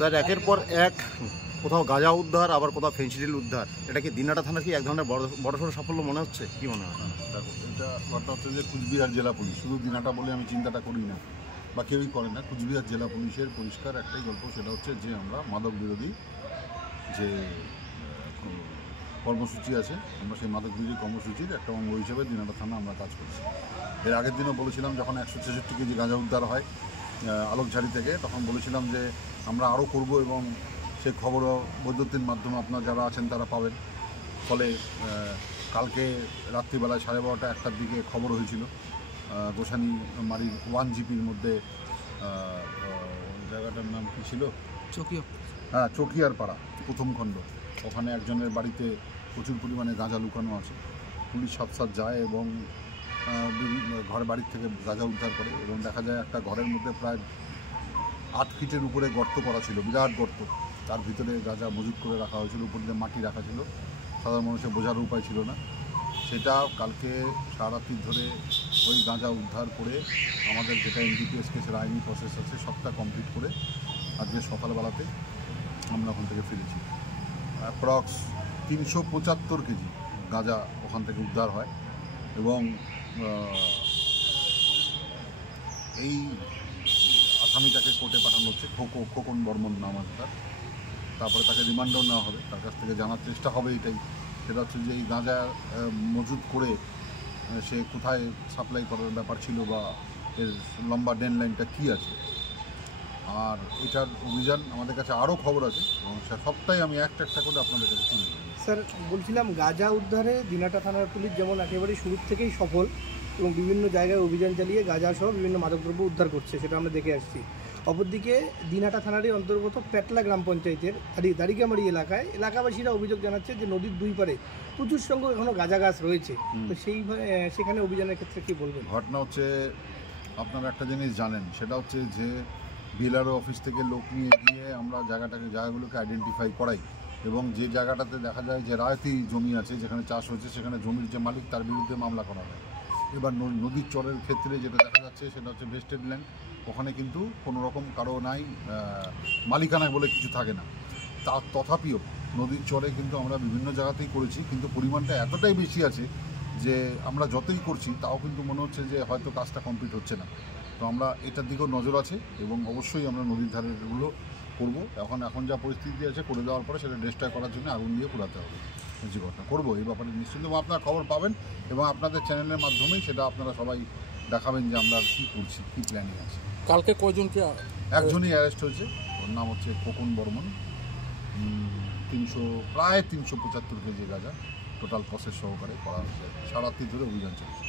Sir একের পর এক কোথাও গাঁজা উদ্ধার, আবার কোথাও ফেন্সিডিল উদ্ধার, এটা কি দিনাটা থানার কি এক ধরনের বড়সড় সাফল্য মনে হচ্ছে? কি মনে হয়? দেখো, এটা ঘটনা হচ্ছে যে কুচবিহার জেলা পুলিশ, শুধু দিনাটা বলে আমি চিন্তাটা করি না বা কেউই করে না। কুচবিহার জেলা পুলিশের পরিষ্কার একটাই গল্প, সেটা হচ্ছে যে আমরা মাদক বিরোধী যে কর্মসূচি আছে, আমরা সেই মাদক বিরোধী কর্মসূচির একটা অঙ্গ হিসেবে দিনাটা থানা আমরা কাজ করছি। এর আগের দিনও বলেছিলাম, যখন 166 কেজি গাঁজা উদ্ধার হয় আলোকঝাড়ি থেকে, তখন বলেছিলাম যে আমরা আরও করব এবং সেই খবরও বৈদ্যুতিন মাধ্যমে আপনারা যারা আছেন তারা পাবেন। ফলে কালকে রাত্রিবেলায় 12:30 1টার দিকে খবর হয়েছিল গোসানি মারির 1 জিপির মধ্যে, জায়গাটার নাম কী ছিল, চকিয়ার পাড়া প্রথম খণ্ড, ওখানে একজনের বাড়িতে প্রচুর পরিমাণে গাঁজা লুকানো আছে। পুলিশ সাথ যায় এবং ঘর বাড়ির থেকে গাঁজা উদ্ধার করে এবং দেখা যায় একটা ঘরের মধ্যে প্রায় 8 ফিটের উপরে গর্ত করা ছিল, বিরাট গর্ত, তার ভিতরে গাঁজা মজুত করে রাখা হয়েছিল, উপর দিয়ে মাটি রাখা ছিল, সাধারণ মানুষের বোঝার উপায় ছিল না। সেটা কালকে সারা রাত্রি ধরে ওই গাঁজা উদ্ধার করে আমাদের যেটা এনডিপিএস কেসের আইনি প্রসেস আছে সবটা কমপ্লিট করে আজকে সকালবেলাতে আমরা ওখান থেকে ফিরেছি। অ্যাপ্রক্স 375 কেজি গাঁজা ওখান থেকে উদ্ধার হয় এবং এই আসামিটাকে কোর্টে পাঠানো হচ্ছে। খোকন বর্মন নাম আছে তার। তারপরে তাকে রিমান্ডও নেওয়া হবে, তার কাছ থেকে জানার চেষ্টা হবে এটাই, সেটা হচ্ছে যে এই গাঁজা মজুত করে সে কোথায় সাপ্লাই করার ব্যাপার ছিল বা এর লম্বা ডেন লাইনটা কী আছে। আর এটার অভিযান আমাদের কাছে আরও খবর আছে এবং সবটাই আমি একটা করে আপনাদের কাছে তুলে দেব। স্যার বলছিলাম, গাঁজা উদ্ধারে দিনাটা থানার পুলিশ যেমন একেবারে শুরু থেকেই সফল এবং বিভিন্ন জায়গায় অভিযান চালিয়ে গাঁজা সহ বিভিন্ন মাদকদ্রব্য উদ্ধার করছে, সেটা আমরা দেখে আসছি। অপরদিকে দিনাটা থানারই অন্তর্গত পেটলা গ্রাম পঞ্চায়েতের দাড়িকামারি এলাকাবাসীরা অভিযোগ জানাচ্ছে যে নদীর দুই পারে প্রচুর সংখ্যক এখনও গাঁজা গাছ রয়েছে, তো সেখানে অভিযানের ক্ষেত্রে কী বলবেন? ঘটনা হচ্ছে, আপনারা একটা জিনিস জানেন, সেটা হচ্ছে যে বিএলআরও অফিস থেকে লোক নিয়ে গিয়ে আমরা জায়গাগুলোকে আইডেন্টিফাই করাই এবং যে জায়গাটাতে দেখা যায় যে রায়তি জমি আছে, যেখানে চাষ হয়েছে, সেখানে জমির যে মালিক তার বিরুদ্ধে মামলা করা হয়। এবার নদীর চরের ক্ষেত্রে যেটা দেখা যাচ্ছে সেটা হচ্ছে ভেস্টেড ল্যান্ড, ওখানে কিন্তু কোনো রকম কারো নাই মালিকানায় বলে কিছু থাকে না। তথাপিও নদীর চরে কিন্তু আমরা বিভিন্ন জায়গাতেই করেছি, কিন্তু পরিমাণটা এতটাই বেশি আছে যে আমরা যতই করছি তাও কিন্তু মনে হচ্ছে যে হয়তো কাজটা কমপ্লিট হচ্ছে না। তো আমরা এটার দিকেও নজর আছে এবং অবশ্যই আমরা নদীর ধারেরগুলো করবো। এখন যা পরিস্থিতি আছে করে দেওয়ার পরে সেটা ডেস্ট্রয় করার জন্য আগুন দিয়ে পোড়াতে হবে, যে ঘটনা করবো এই ব্যাপারে নিশ্চিন্ত আপনারা খবর পাবেন এবং আপনাদের চ্যানেলের মাধ্যমেই সেটা আপনারা সবাই দেখাবেন যে আমরা কী করছি, কী প্ল্যানিং আছে। কালকে কয়জনকে? একজনই অ্যারেস্ট হয়েছে, ওর নাম হচ্ছে খোকন বর্মন। প্রায় 375 কেজি গাঁজা টোটাল প্রসেস সহকারে করা হয়েছে, সারা রাত্রি ধরে অভিযান চলছে।